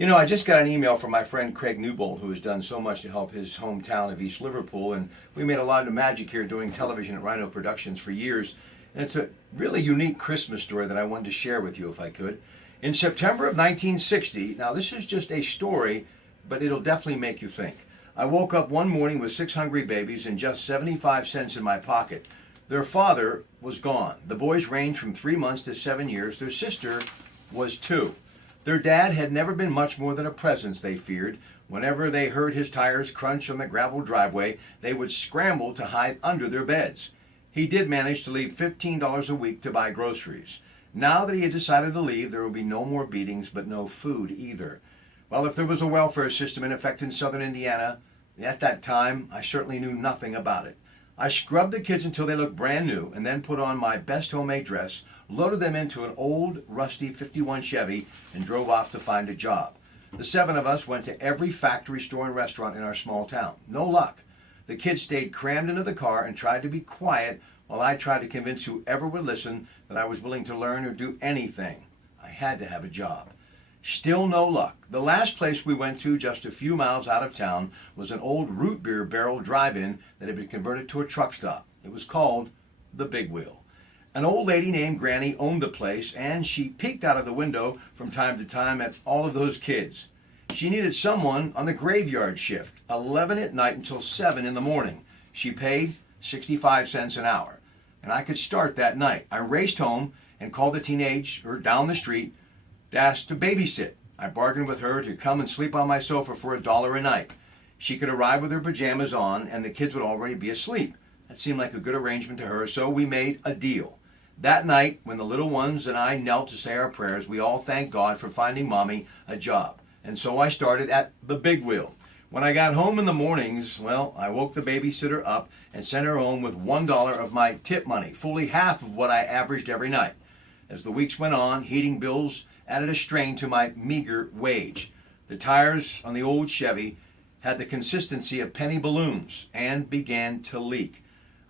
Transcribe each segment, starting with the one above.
You know, I just got an email from my friend Craig Newbold, who has done so much to help his hometown of East Liverpool, and we made a lot of magic here doing television at Rhino Productions for years. And it's a really unique Christmas story that I wanted to share with you if I could. In September of 1960, now this is just a story, but it'll definitely make you think. I woke up one morning with 6 hungry babies and just 75 cents in my pocket. Their father was gone. The boys ranged from 3 months to 7 years. Their sister was 2. Their dad had never been much more than a presence, they feared. Whenever they heard his tires crunch on the gravel driveway, they would scramble to hide under their beds. He did manage to leave $15 a week to buy groceries. Now that he had decided to leave, there would be no more beatings, but no food either. Well, if there was a welfare system in effect in southern Indiana, at that time, I certainly knew nothing about it. I scrubbed the kids until they looked brand new and then put on my best homemade dress, loaded them into an old, rusty 51 Chevy, and drove off to find a job. The 7 of us went to every factory, store, and restaurant in our small town. No luck. The kids stayed crammed into the car and tried to be quiet while I tried to convince whoever would listen that I was willing to learn or do anything. I had to have a job. Still no luck. The last place we went to, just a few miles out of town, was an old root beer barrel drive-in that had been converted to a truck stop. It was called the Big Wheel. An old lady named Granny owned the place, and she peeked out of the window from time to time at all of those kids. She needed someone on the graveyard shift, 11 at night until 7 in the morning. She paid 65 cents an hour, and I could start that night. I raced home and called the teenager down the street to ask to babysit. I bargained with her to come and sleep on my sofa for $1 a night. She could arrive with her pajamas on, and the kids would already be asleep. That seemed like a good arrangement to her, so we made a deal. That night, when the little ones and I knelt to say our prayers, we all thanked God for finding Mommy a job. And so I started at the Big Wheel. When I got home in the mornings, well, I woke the babysitter up and sent her home with $1 of my tip money, fully half of what I averaged every night. As the weeks went on, heating bills added a strain to my meager wage. The tires on the old Chevy had the consistency of penny balloons and began to leak.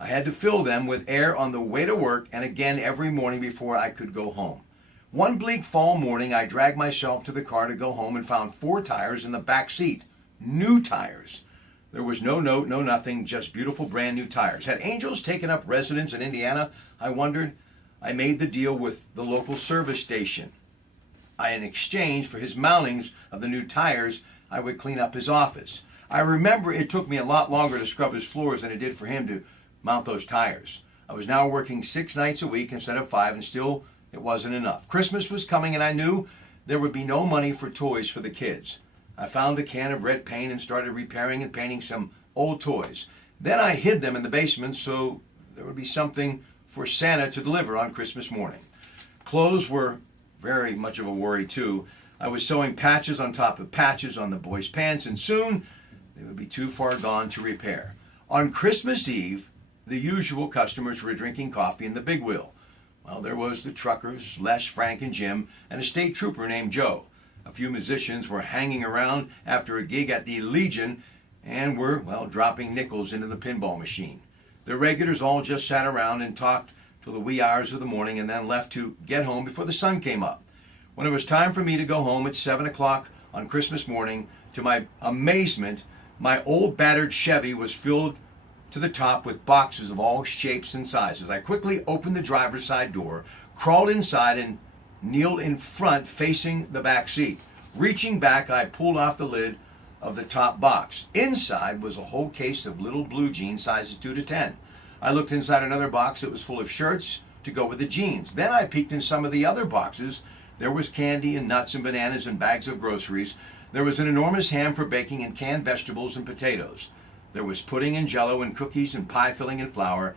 I had to fill them with air on the way to work and again every morning before I could go home. One bleak fall morning, I dragged myself to the car to go home and found 4 tires in the back seat. New tires. There was no note, no nothing, just beautiful brand new tires. Had angels taken up residence in Indiana? I wondered. I made the deal with the local service station. In exchange for his mountings of the new tires, I would clean up his office. I remember it took me a lot longer to scrub his floors than it did for him to mount those tires. I was now working 6 nights a week instead of 5, and still it wasn't enough. Christmas was coming, and I knew there would be no money for toys for the kids. I found a can of red paint and started repairing and painting some old toys. Then I hid them in the basement so there would be something for Santa to deliver on Christmas morning. Clothes were very much of a worry too. I was sewing patches on top of patches on the boys' pants, and soon they would be too far gone to repair. On Christmas Eve, the usual customers were drinking coffee in the Big Wheel. Well, there was the truckers, Les, Frank, and Jim, and a state trooper named Joe. A few musicians were hanging around after a gig at the Legion and were, well, dropping nickels into the pinball machine. The regulars all just sat around and talked till the wee hours of the morning and then left to get home before the sun came up. When it was time for me to go home at 7 o'clock on Christmas morning, to my amazement, my old battered Chevy was filled to the top with boxes of all shapes and sizes. I quickly opened the driver's side door, crawled inside, and kneeled in front facing the back seat. Reaching back, I pulled off the lid of the top box. Inside was a whole case of little blue jeans, sizes 2 to 10. I looked inside another box that was full of shirts to go with the jeans. Then I peeked in some of the other boxes. There was candy and nuts and bananas and bags of groceries. There was an enormous ham for baking and canned vegetables and potatoes. There was pudding and jello and cookies and pie filling and flour.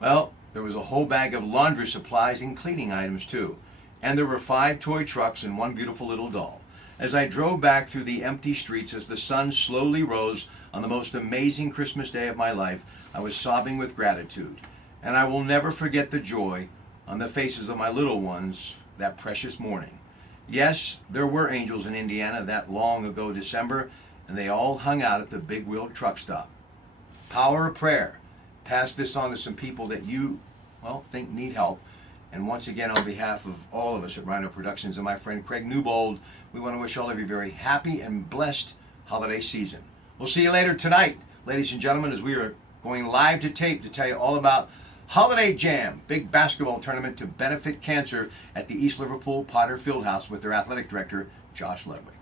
Well, there was a whole bag of laundry supplies and cleaning items too. And there were 5 toy trucks and 1 beautiful little doll. As I drove back through the empty streets as the sun slowly rose on the most amazing Christmas day of my life, I was sobbing with gratitude. And I will never forget the joy on the faces of my little ones that precious morning. Yes, there were angels in Indiana that long ago December, and they all hung out at the Big Wheel truck stop. Power of prayer. Pass this on to some people that you, well, think need help. And once again, on behalf of all of us at Rhino Productions and my friend Craig Newbold, we want to wish all of you a very happy and blessed holiday season. We'll see you later tonight, ladies and gentlemen, as we are going live to tape to tell you all about Holiday Jam, big basketball tournament to benefit cancer at the East Liverpool Potter Fieldhouse with their athletic director, Josh Ludwig.